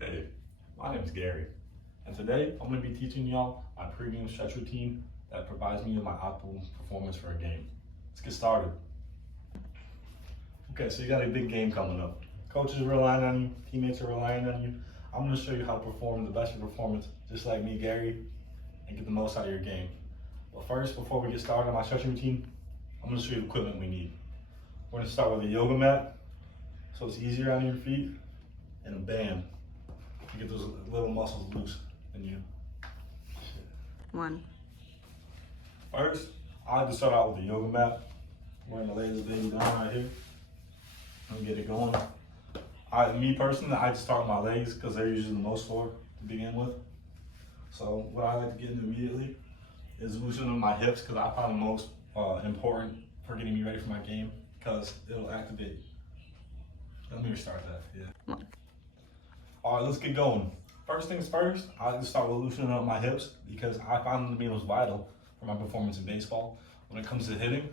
Hey, my name is Gary, and today I'm going to be teaching y'all my pregame stretch routine that provides me with my optimal performance for a game. Let's get started. Okay, so you got a big game coming up. Coaches are relying on you, teammates are relying on you. I'm going to show you how to perform the best of your performance, just like me, Gary, and get the most out of your game. But first, before we get started on my stretching routine, I'm going to show you the equipment we need. We're going to start with a yoga mat, so it's easier on your feet, and a band to get those little muscles loose in you. One. First, I like to start out with the yoga mat. We're going to lay this baby down right here and get it going. Me personally, I just start with my legs because they're usually the most sore to begin with. So what I like to get into immediately is loosening my hips because I find the most important for getting me ready for my game because it'll activate. Let me restart that, yeah. All right, let's get going. First things first, I like to start with loosening up my hips because I find them to be most vital for my performance in baseball. When it comes to hitting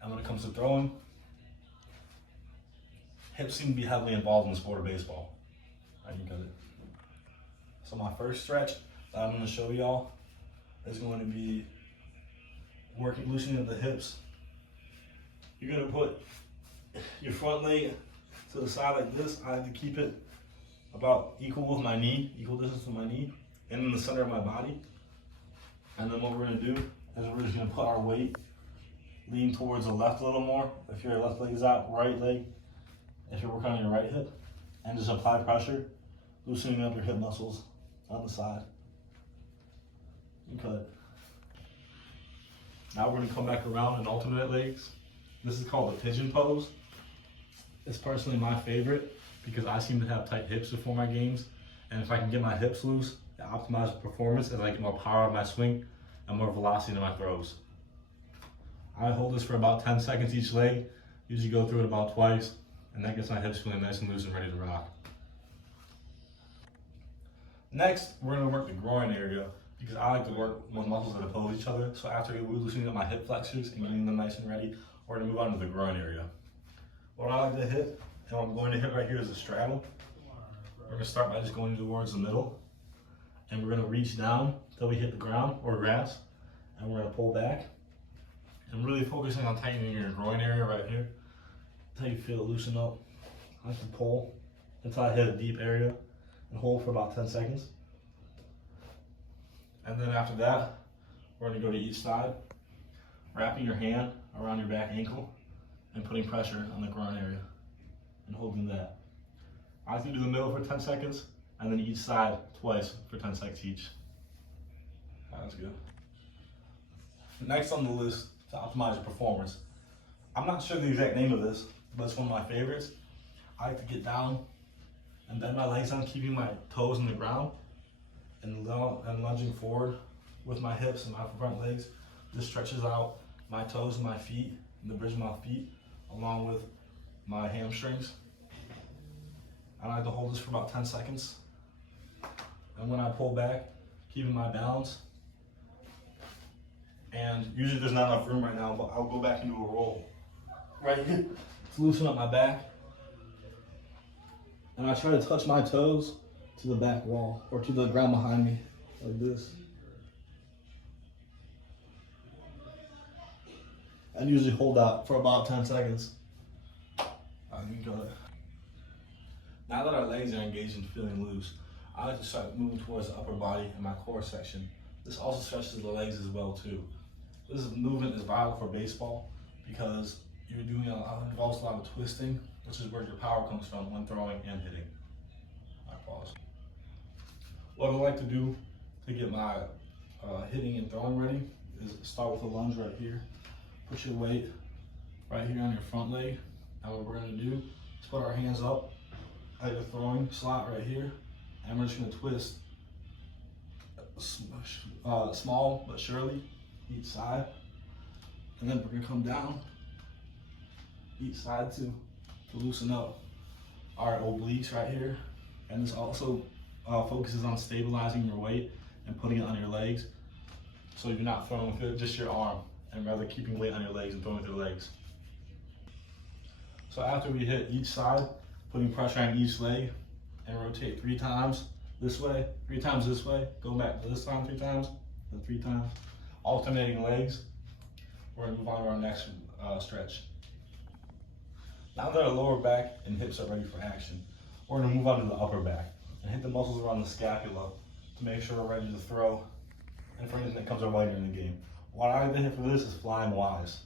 and when it comes to throwing, hips seem to be heavily involved in the sport of baseball. I can cut it. So my first stretch that I'm going to show y'all is going to be loosening of the hips. You're going to put your front leg to the side like this. I like to keep it about equal with my knee, equal distance to my knee, and in the center of my body. And then what we're gonna do is we're just gonna put our weight, lean towards the left a little more. If your left leg is out, right leg, if you're working on your right hip, and just apply pressure, loosening up your hip muscles on the side. And cut. Now we're gonna come back around and alternate legs. This is called the pigeon pose. It's personally my favorite because I seem to have tight hips before my games, and if I can get my hips loose, it optimizes performance and I get more power in my swing and more velocity in my throws. I hold this for about 10 seconds each leg, usually go through it about twice, and that gets my hips feeling nice and loose and ready to rock. Next, we're gonna work the groin area because I like to work with muscles that oppose each other. So after we're loosening up my hip flexors and getting them nice and ready, we're gonna move on to the groin area. What I like to hit, and what I'm going to hit right here is a straddle. We're gonna start by just going towards the middle, and we're gonna reach down until we hit the ground or grass, and we're gonna pull back. And really focusing on tightening your groin area right here until you feel it loosen up. I like to pull until I hit a deep area and hold for about 10 seconds. And then after that, we're gonna go to each side, wrapping your hand around your back ankle and putting pressure on the groin area and holding that. I like to do the middle for 10 seconds and then each side twice for 10 seconds each. That's good. Next on the list to optimize your performance, I'm not sure the exact name of this, but it's one of my favorites. I like to get down and bend my legs on, keeping my toes in the ground and lunging forward with my hips and my front legs. This stretches out my toes and my feet and the bridge of my feet along with my hamstrings. I like to hold this for about 10 seconds. And when I pull back, keeping my balance. And usually there's not enough room right now, but I'll go back into a roll right here to loosen up my back. And I try to touch my toes to the back wall or to the ground behind me, like this. I usually hold that for about 10 seconds. Now that our legs are engaged and feeling loose, I like to start moving towards the upper body and my core section. This also stretches the legs as well too. This movement is vital for baseball because you're doing involves a lot of twisting, which is where your power comes from when throwing and hitting. I pause. What I like to do to get my hitting and throwing ready is start with a lunge right here. Put your weight right here on your front leg. And what we're gonna do is put our hands up at your throwing slot right here. And we're just gonna twist small but surely each side. And then we're gonna come down each side to loosen up our obliques right here. And this also focuses on stabilizing your weight and putting it on your legs. So you're not throwing with just your arm, and rather keeping weight on your legs and throwing with your legs. So after we hit each side, putting pressure on each leg, and rotate 3 times this way, 3 times this way, go back to this time 3 times, and 3 times, alternating legs. We're gonna move on to our next stretch. Now that our lower back and hips are ready for action, we're gonna move on to the upper back and hit the muscles around the scapula to make sure we're ready to throw and for anything that comes our way during the game. What I like to hit for this is flying Ys.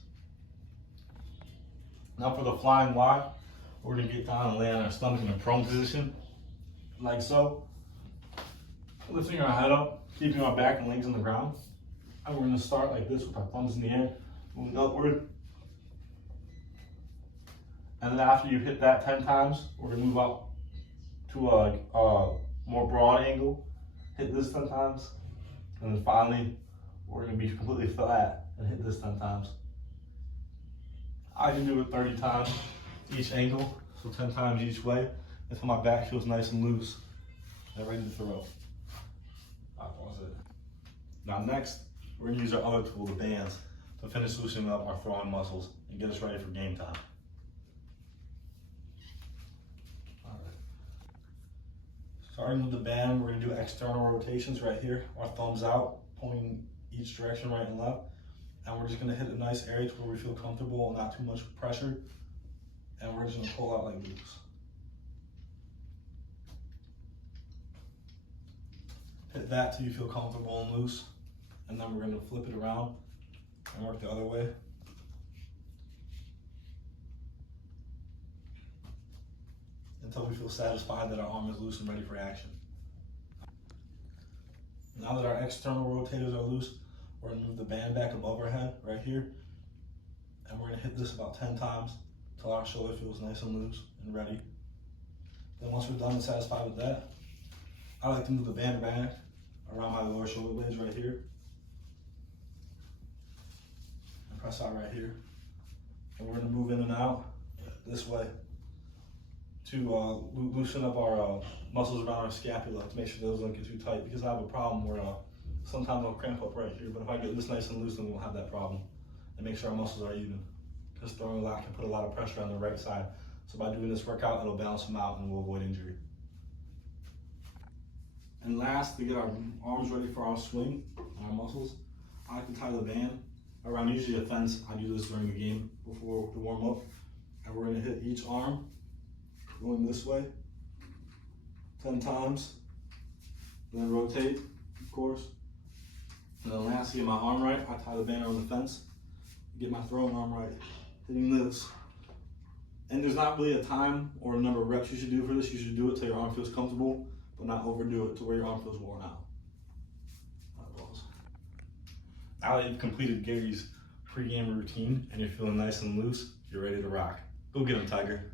Now for the flying Y, we're gonna get down and lay on our stomach in a prone position, like so. Lifting our head up, keeping our back and legs on the ground. And we're gonna start like this with our thumbs in the air, moving upward. And then after you've hit that 10 times, we're gonna move up to a more broad angle, hit this 10 times. And then finally, we're gonna be completely flat and hit this 10 times. I can do it 30 times each angle, so 10 times each way, until my back feels nice and loose and ready to throw. Pause it. Now next, we're gonna use our other tool, the bands, to finish loosening up our throwing muscles and get us ready for game time. All right. Starting with the band, we're gonna do external rotations right here, our thumbs out, pointing each direction, right and left. And we're just gonna hit a nice area to where we feel comfortable and not too much pressure. And we're just gonna pull out like this. Hit that till you feel comfortable and loose. And then we're gonna flip it around and work the other way. Until we feel satisfied that our arm is loose and ready for action. Now that our external rotators are loose, we're gonna move the band back above our head, right here. And we're gonna hit this about 10 times until our shoulder feels nice and loose and ready. Then once we're done and satisfied with that, I like to move the band back around my lower shoulder blades right here. And press out right here. And we're gonna move in and out this way to loosen up our muscles around our scapula to make sure those don't get too tight, because I have a problem where sometimes I'll cramp up right here, but if I get this nice and loose, then we won't have that problem. And make sure our muscles are even. Because throwing a lot can put a lot of pressure on the right side. So by doing this workout, it'll balance them out and we'll avoid injury. And last, to get our arms ready for our swing and our muscles, I like to tie the band around usually a fence. I do this during the game before the warm up. And we're gonna hit each arm going this way 10 times. Then rotate, of course. And then lastly, my arm right, I tie the band around the fence, get my throwing arm right, hitting this. And there's not really a time or a number of reps you should do for this. You should do it till your arm feels comfortable, but not overdo it to where your arm feels worn out. Now that you've completed Gary's pre-game routine and you're feeling nice and loose, you're ready to rock. Go get him, Tiger.